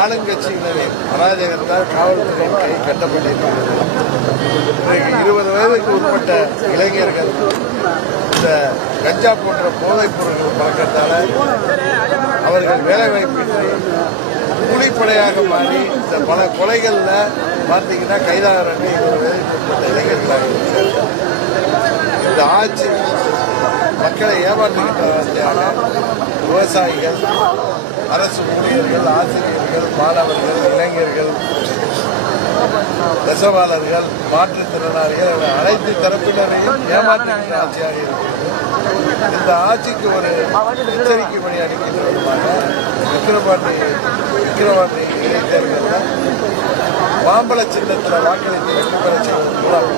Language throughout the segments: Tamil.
ஆளுங்கட்சியினரின் அராஜகத்தால் காவல்துறை கை கட்டப்பட்டிருக்கிறது இருபது வயதுக்கு உட்பட்ட இளைஞர்கள் இந்த கஞ்சா போன்ற போதைப் பொருட்கள் பழக்கத்தால் அவர்கள் வேலைவாய்ப்பின்றி கூலிப்படையாக மாறி இந்த பல கொலைகளில் பார்த்தீங்கன்னா கைதாகிறாங்க இருபது வயதுக்கு உட்பட்ட இளைஞர்களாக இருக்கிறார்கள். இந்த ஆட்சி மக்களை ஏமாற்றுகின்ற விவசாயிகள் அரசு ஊழியர்கள் ஆசிரியர்கள் மாணவர்கள் இளைஞர்கள் நெசவாளர்கள் மாற்றுத்திறனாளிகள் அனைத்து தரப்பினரையும் ஏமாற்றுகின்ற ஆட்சியாக இருக்கிறது. இந்த ஆட்சிக்கு ஒரு எச்சரிக்கை பணி அளிக்கின்ற விதமாக விக்கிரவாண்டி விக்கிரவாண்டி இடைத்தேர்தலில் மாம்பழ சின்னத்தில் வாக்களித்து வெற்றி பெற செய்வதன் மூலம்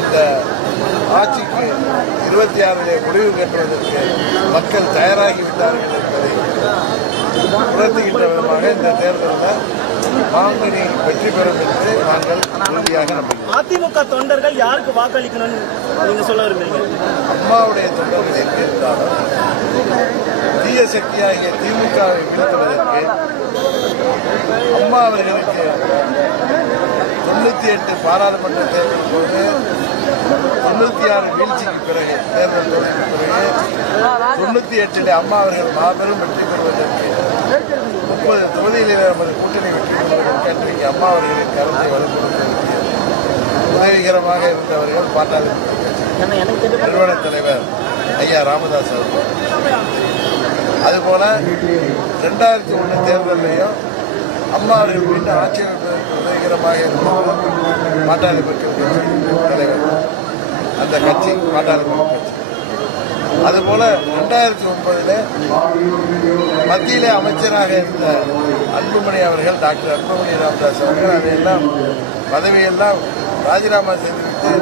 இந்த ஆட்சிக்கு இருபத்தி ஆறிலே முடிவு கட்டுவதற்கு மக்கள் தயாராகிவிட்டார்கள் என்பதை உணர்த்துகின்ற விதமாக இந்த தேர்தலில் மாங்கனி வெற்றி பெறும் என்று நாங்கள் உறுதியாக நம்புகிறோம். அதிமுக தொண்டர்கள் யாருக்கு வாக்களிக்கணும்னு நீங்க சொல்ல விரும்புறீங்க? அம்மாவுடைய தொண்டர்கள் எங்கே இருந்தாலும் தீய சக்தியாகிய திமுகவை வீழ்த்துவதற்கு அம்மா அவர்களுக்கு தொண்ணூத்தி எட்டு பாராளுமன்ற தேர்தல் போது தொண்ணூத்தி ஆறு வீழ்ச்சிக்கு பிறகு தேர்தல் தொடங்கிய பிறகு தொண்ணூத்தி எட்டில் அம்மா அவர்கள் மாபெரும் வெற்றி பெறுவதற்கு முப்பது தொகுதிகளில் நமது கூட்டணி வெற்றி பெறுவதற்கு அன்றைக்கு அம்மா அவர்களின் கருத்தை வலுப்படுத்துவதற்கு உதவிகரமாக இருந்தவர்கள் பாட்டாளி நிறுவன தலைவர் ஐயா ராமதாஸ் அவர்கள். அதுபோல ரெண்டாயிரத்தி ஒன்று தேர்தலையும் அம்மா அவர்கள் மீண்டும் ஆட்சி உதவிகரமாக இருந்தவர் பாட்டாளி மக்கள் கட்சி தலைவர் அந்த கட்சி பாட்டாளி கட்சி. அதுபோல ரெண்டாயிரத்தி ஒன்பதுல மத்தியிலே அமைச்சராக இருந்த அன்புமணி அவர்கள் டாக்டர் அன்புமணி ராமதாஸ் அவர்கள் அதையெல்லாம் பதவியெல்லாம் ராஜினாமா செய்துவிட்டு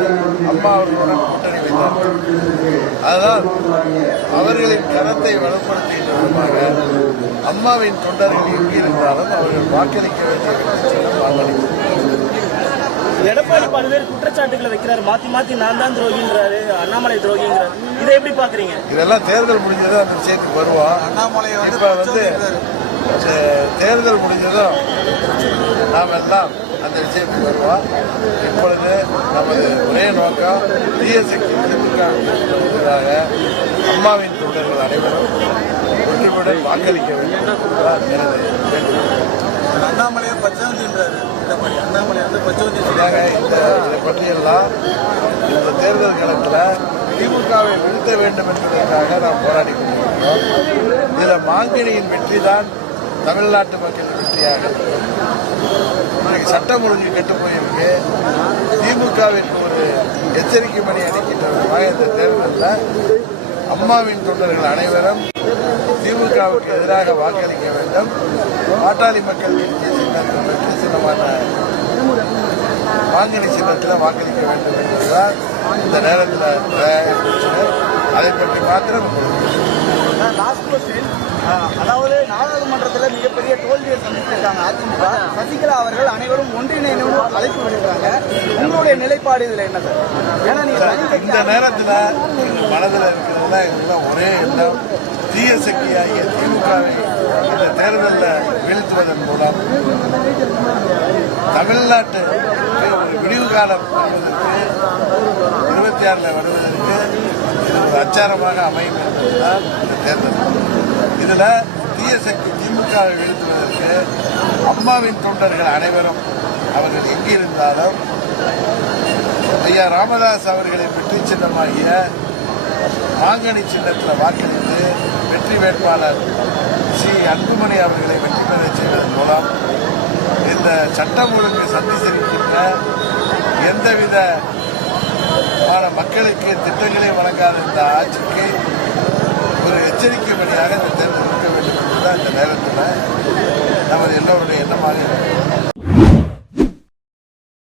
அம்மா அவர்களுடன் கூட்டணி வைத்தார்கள் அதனால் அவர்களின் கரத்தை வலுப்படுத்துகின்ற விதமாக அம்மாவின் தொண்டர்கள் எங்கிருந்தாலும் அவர்கள் வாக்களிக்க வேண்டிய கட்சியிடம் எடப்பாடி பல்வேறு குற்றச்சாட்டுகளை வைக்கிறாரு. மாத்தி மாத்தி நான் தான் துரோகின்றாரு. அண்ணாமலை துரோகிங்கிறாரு. இதை எப்படி பாக்குறீங்க இதெல்லாம் தேர்தல் முடிஞ்சதும் அந்த விஷயத்துக்கு வருவோம் இப்ப வந்து தேர்தல் முடிஞ்சதும் நாம் எல்லாம் அந்த விஷயத்துக்கு வருவோம் இப்பொழுது நமது ஒரே நோக்கம் தீய சக்தி திமுக அம்மாவின் தொண்டர்கள் அனைவரும் ஒன்றுபட வாக்களிக்க வேண்டும். எனது. அண்ணாமலையை பச்சவந்தின்றாரு எடப்பாடி அண்ணாமலை வந்து பச்சவந்தி இந்த இதை பற்றியெல்லாம் இந்த தேர்தல் களத்தில் திமுகவை வீழ்த்த வேண்டும் என்பதற்காக நாம் போராடி கொண்டிருக்கிறோம். இதில் மாங்கனியின் வெற்றி தான் தமிழ்நாட்டு மக்களின் வெற்றியாக இருக்கிறது. இன்றைக்கு சட்டம் ஒழுங்கு கெட்டு போயிருக்கு. திமுகவிற்கு ஒரு எச்சரிக்கை மணி அளிக்கின்ற விதமாக இந்த தேர்தலில். அம்மாவின் தொண்டர்கள் அனைவரும் திமுகவுக்கு எதிராக வாக்களிக்க வேண்டும். பாட்டாளி மக்கள் கட்சி சின்னத்தில் வெற்றி சின்னமான வாங்கனி சின்னத்தில் வாக்களிக்க வேண்டும் என்பதுதான் இந்த நேரத்தில் அதை பற்றி மாத்திரம் லாஸ்ட் கொஸ்டின் அதாவது நாடாளுமன்றத்தில் மிகப்பெரிய தோல்வியை சந்தித்திருக்காங்க அதிமுக. சசிகலா அவர்கள் அனைவரும் ஒன்றிணைந்து அழைப்பு விடுக்கிறாங்க. உங்களுடைய நிலைப்பாடு இதுல என்ன சார்? ஏன்னா நீங்க இந்த நேரத்தில் மனதில் இருக்கிறதுல எல்லாம் ஒரே எண்ணம். தீய சக்தியாகிய திமுகவை இந்த தேர்தலில் வீழ்த்துவதன் மூலம் தமிழ்நாட்டுக்கு ஒரு விடிவு காலம் வருவதற்கு இருபத்தி ஆறில் வருவதற்கு இது ஒரு அச்சாரமாக அமையும் என்பதுதான் தேர்தல் இதில் தீய சக்தி திமுகவை வீழ்த்துவதற்கு அம்மாவின் தொண்டர்கள் அனைவரும் அவர்கள் எங்கிருந்தாலும் ஐயா ராமதாஸ் அவர்களை வெற்றி சின்னமாகிய மாங்கனி சின்னத்தில் வாக்களித்து வெற்றி வேட்பாளர் ஸ்ரீ அன்புமணி அவர்களை வெற்றி பெற செய்வதன் மூலம் இந்த சட்டம் ஒழுங்கு சந்தி செல்கின்ற எந்தவித மக்களுக்கு திட்டங்களை வழங்காத இந்த ஆட்சிக்கு எச்சரிக்கை இந்த தேர்தல் இருக்க வேண்டும் என்பதுதான் இந்த நேரத்தில் நமது எல்லோருடைய எண்ணமாக இருக்கிறது